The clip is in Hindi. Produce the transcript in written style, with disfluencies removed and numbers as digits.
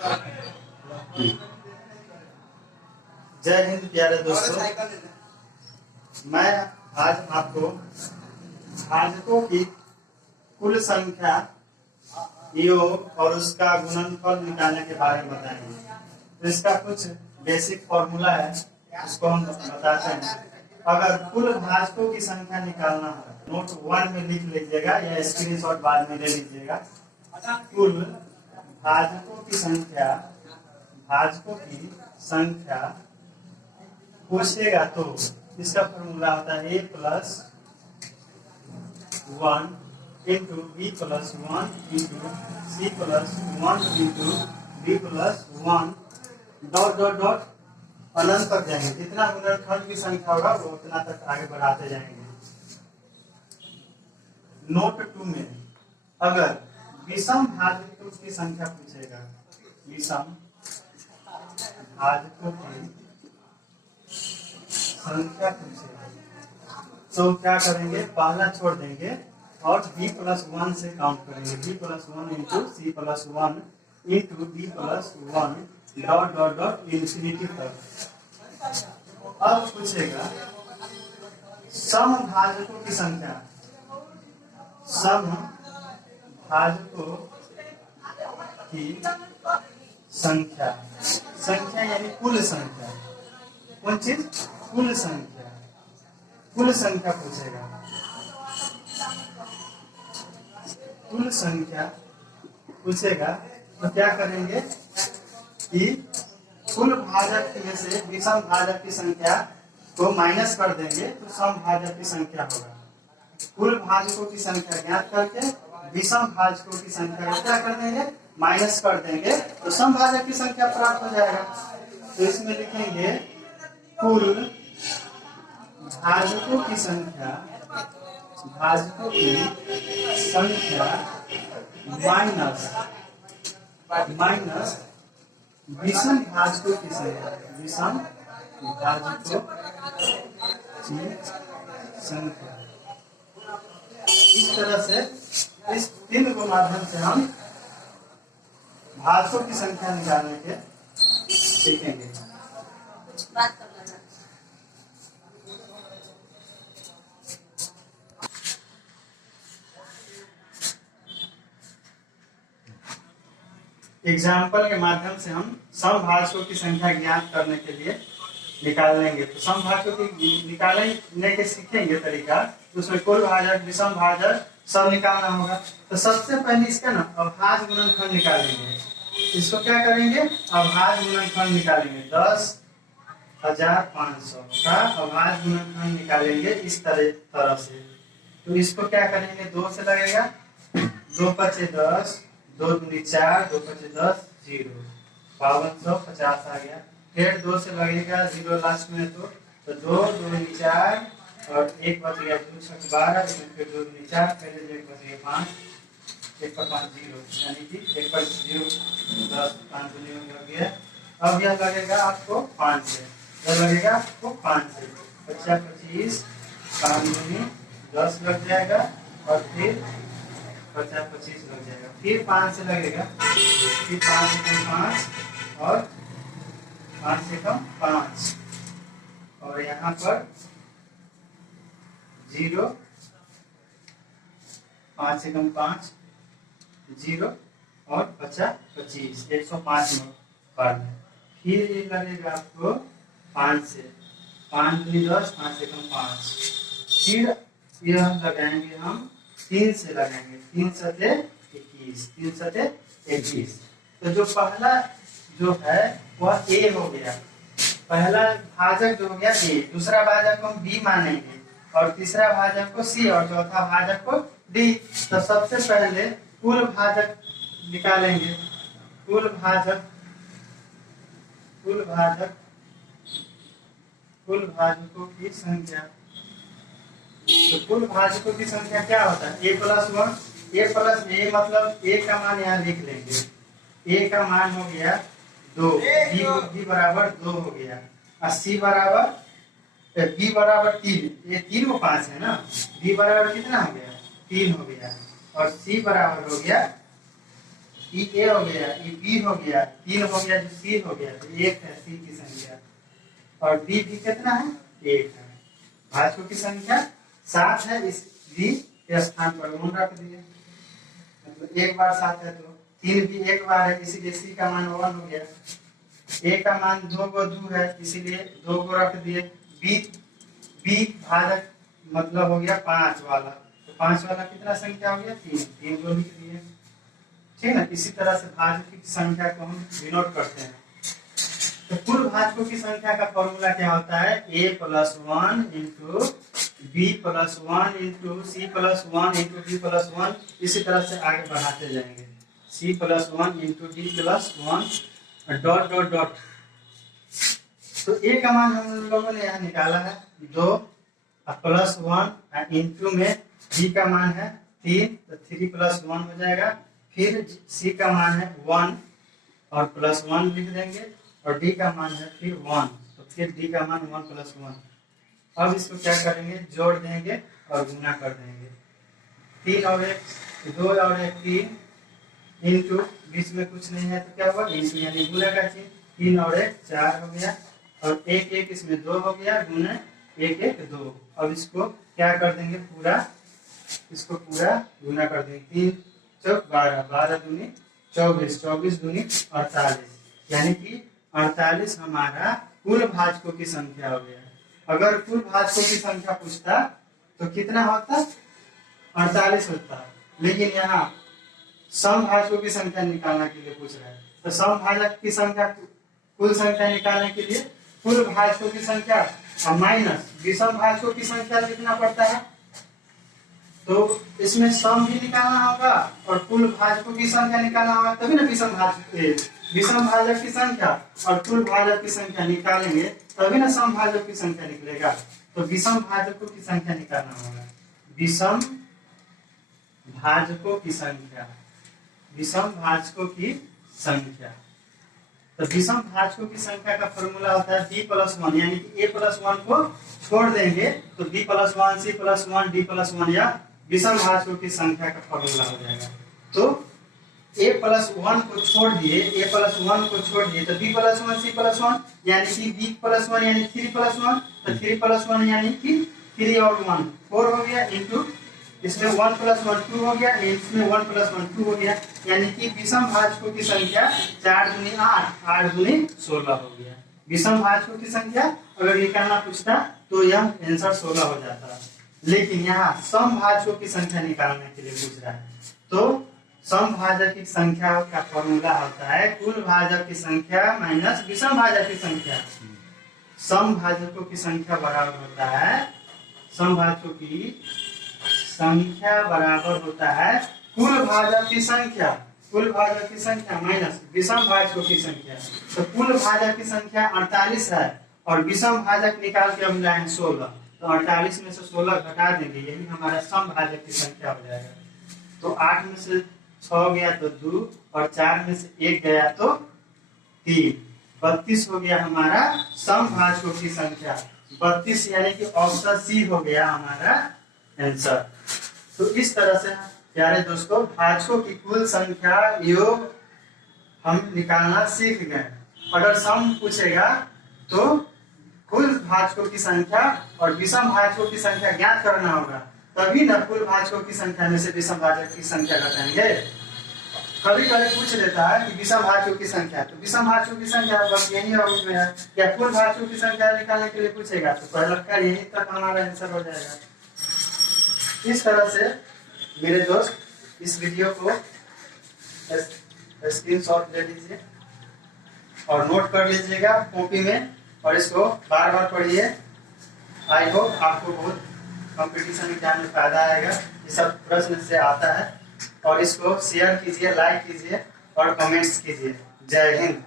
जय हिंद प्यारे दोस्तों, मैं आज आपको भाजकों की कुल संख्या योग और उसका गुणनफल निकालने के बारे में बताएंगे। तो इसका कुछ बेसिक फॉर्मूला है, उसको हम बताते हैं। अगर कुल भाजकों की संख्या निकालना है, नोट 1 में लिख लीजिएगा या स्क्रीनशॉट बाद में ले लीजिएगा। कुल भाजकों की संख्या पूछेगा तो इसका फॉर्मूला होता है a plus 1 into B plus 1 into C plus 1 into B plus 1 dot dot dot अनंत तक जाएंगे। जितना गुणनखंड की संख्या होगा वो उतना तक आगे बढ़ाते जाएंगे। नोट 2 में अगर विषम भाजकों की संख्या पूछेगा, विषम भाजकों की संख्या पूछेगा तो क्या करेंगे, पहला छोड़ देंगे और b प्लस 1 से काउंट करेंगे। b plus 1 into C plus 1 into B plus 1 dot dot dot infinity तक। अब पूछेगा सम भाजकों की संख्या, सम भाजकों की संख्या, संख्या यानी कुल संख्या। कौन चीज? कुल संख्या। कुल संख्या पूछेगा, कुल संख्या पूछेगा तो क्या करेंगे कि कुल भाजक में से विषम भाजक की संख्या को माइनस कर देंगे तो सम भाजक की संख्या होगा। कुल भाजकों की संख्या ज्ञात करके विषम भाजकों की संख्या को क्या कर देंगे, माइनस कर देंगे तो सम भाजक की संख्या प्राप्त हो जाएगा। तो इसमें लिखेंगे कुल भाजकों की संख्या, भाजकों की संख्या माइनस माइनस विषम भाजकों की संख्या, विषम भाजकों की संख्या। इस तरह से इस तीन को माध्यम से हम भाजकों की संख्या निकालने के सीखेंगे। एग्जाम्पल के माध्यम से हम समभाजकों की संख्या ज्ञात करने के लिए निकाल लेंगे। तो समभाजकों की निकालने के सीखेंगे तरीका, उसमें कुल भाजक, विषम भाजक सब निकालना होगा। तो सबसे पहले इसका ना अभाज्य गुणनखंड निकालेंगे। इसको क्या करेंगे, अभाज्य गुणनखंड निकालेंगे। 10,500 का अभाज्य गुणनखंड निकालेंगे इस तरह से। तो इसको क्या करेंगे, 2 से लगेगा, 2 पचे 10, 2 दूनी 4, 2 पचे 10, 0, 5250 आ गया। फिर 2 से लगेगा 0 लास्ट में, तो 2 दूनी 4 और 1 बच गया 2 6 12, फिर 2 दूनी 4, फिर 1 बच गया 5, 1 पर 5 0, यानी कि 1 पर 0 10, 5 दूनी हो गया। अब यह लगेगा आपको 5 से, यह लगेगा आपको 5 से, 50 25, 5 दूनी 10 लग जाएगा और फिर 50 25 लग जाएगा। फिर 5 से लगेगा, फिर 5 से कम 5 और 5 से कम 5 और यहाँ पर 0, 5 से कम 5 0 और 50 25, 105 पर। फिर ये लगेगा आपको 5 से, 5 दूनी 10, 5 से कम 5। फिर यह लगाएंगे हम 3 से लगाएंगे, 3 सते 21, 3 सते 21। तो जो पहला जो है वह ए हो गया, पहला भाजक जो हो गया ए, दूसरा भाजक को हम बी मानेंगे और तीसरा भाजक को सी और चौथा भाजक को डी। तो सबसे पहले कुल भाजक निकालेंगे, कुल भाजकों की संख्या। तो कुल भाजकों की संख्या क्या होता है, a प्लस 1, a प्लस ए मतलब a का मान यहाँ लिख लेंगे। a का मान हो गया 2, b बराबर 2 हो गया और c बराबर b बराबर 3, ये 3 और 5 है ना, b बराबर कितना हो गया 3 हो गया और c बराबर हो गया ई ए हो गया, ई बी हो गया, 3 हो गया, जो सी हो गया, तो 1 है सी की संख्या, और डी भी कितना है 1 है। भाजकों की संख्या 7 है, इस डी के स्थान पर 1 रख दिए, मतलब एक बार 7 है, तो 3 भी एक बार है, इसीलिए सी का मान 1 हो गया। ए का मान 2 को 2 है, इसीलिए 2 को रख दिए। बी बी भाजक मतलब हो गया 5 वाला, तो 5 वाला कितना संख्या हो गया 3, 3 को लिख दिए, ठीक है। इसी तरह से भाजकों की संख्या को हम डिनोट करते हैं। तो कुल भाजकों की संख्या का फॉर्मूला क्या होता है, a + 1 into b + 1 into c + 1 into d + 1, इसी तरह से आगे बढ़ाते जाएंगे। c + 1 into d + 1 dot dot dot. तो a का मान हम लोगों ने यहाँ निकाला है 2 प्लस 1 इंटू में d का मान है 3, तो 3 + 1 हो जाएगा। फिर c का मान है 1 और प्लस 1 लिख देंगे, और d का मान है फिर 1, तो फिर d का मान 1 + 1। अब इसको क्या करेंगे, जोड़ देंगे और गुना कर देंगे। 3 और 1 2 और 1 3 इंटू बीच में कुछ नहीं है तो क्या हुआ, इंटू यानी गुना का चिन्ह, 3 और 1 4 हो गया, और 1 1 इसमें 2 हो गया, गुना 1 1 2। अब इसको क्या कर देंगे, पूरा इसको पूरा गुना कर देंगे। 3 चौक 12, 12 दूनी 24, 24 दूनी 48, यानी कि 48 हमारा कुल भाजकों की संख्या हो गया। अगर कुल भाजकों की संख्या पूछता तो कितना होता, 48 होता, लेकिन यहाँ सम भाजकों की संख्या निकालने के लिए पूछ रहा है, तो सम भाजक की संख्या कुल संख्या निकालने के लिए कुल भाजकों की संख्या और माइनस विषम भाजकों की संख्या लिखना पड़ता है। तो इसमें सम भी निकालना होगा और कुल भाजकों की संख्या निकालना होगा, तभी ना विषम भाजक की संख्या और कुल भाजक की संख्या निकालेंगे, तभी ना सम भाजक की संख्या निकलेगा। तो विषम भाजकों की संख्या निकालना होगा, विषम भाजकों की संख्या, विषम भाजकों की संख्या। तो विषम भाजकों की संख्या का फॉर्मूला होता है b + 1, यानी कि a + 1 को छोड़ देंगे तो b + 1 c + 1 d + 1 या विषम भाजकों की संख्या का फॉर्मूला हो जाएगा। तो a + 1 को छोड़ दिए, a + 1 को छोड़ दिए तो b + 1 c + 1 यानी कि b + 1 यानी 3 + 1, तो 3 + 1 यानी कि 3 और 1 4 हो गया, इंटू इसमें 1 + 1 2 हो गया, इसमें 1 + 1 2 हो गया, यानी कि विषम भाजकों की संख्या 4 दूनी 8, 8 दूनी 16 हो गया। विषम भाजकों की संख्या अगर निकालना पूछता तो यह आंसर 16 हो जाता, लेकिन यहाँ सम भाजकों की संख्या निकालने के लिए पूछ रहा है। तो सम भाजक की संख्या का फॉर्मूला होता है कुल भाजक की संख्या माइनस विषम भाजक की संख्या। सम भाजकों की संख्या बराबर होता है, सम भाजकों की संख्या बराबर होता है कुल भाजक की संख्या, कुल भाजक की संख्या माइनस विषम भाजकों की संख्या। तो कुल भाजक की संख्या 48 है और विषम भाजक निकाल के हम लाए 16, तो 48 में से 16 घटा देंगे, यही हमारा सम भाजक की संख्या हो जाएगा। तो 8 में से 6 गया तो 2 और 4 में से 1 गया तो 3, 32 हो गया हमारा सम भाजकों की संख्या। 32 यानी कि ऑप्शन सी हो गया हमारा आंसर। तो इस तरह से प्यारे दोस्तों भाजकों की कुल संख्या योग हम निकालना सीख गए। अगर सम पूछेगा तो कुल भाजकों की संख्या और विषम भाजकों की संख्या ज्ञात करना होगा, तभी ना कुल भाजकों की संख्या में से विषम भाजक की संख्या घटाएंगे। कभी कभी पूछ लेता है कि विषम भाजकों की संख्या, तो विषम भाजकों की संख्या बस यही है, या कुल भाजकों की संख्या निकालने के लिए पूछेगा तो पहला का यही तक हमारा आंसर हो जाएगा। इस तरह से मेरे दोस्त इस वीडियो को स्क्रीनशॉट ले लीजिए और नोट कर लीजिएगा कॉपी में, और इसको बार बार पढ़िए। आई होप आपको बहुत कंपटीशन एग्जाम में फायदा आएगा, ये सब प्रश्न से आता है। और इसको शेयर कीजिए, लाइक कीजिए और कमेंट्स कीजिए। जय हिंद।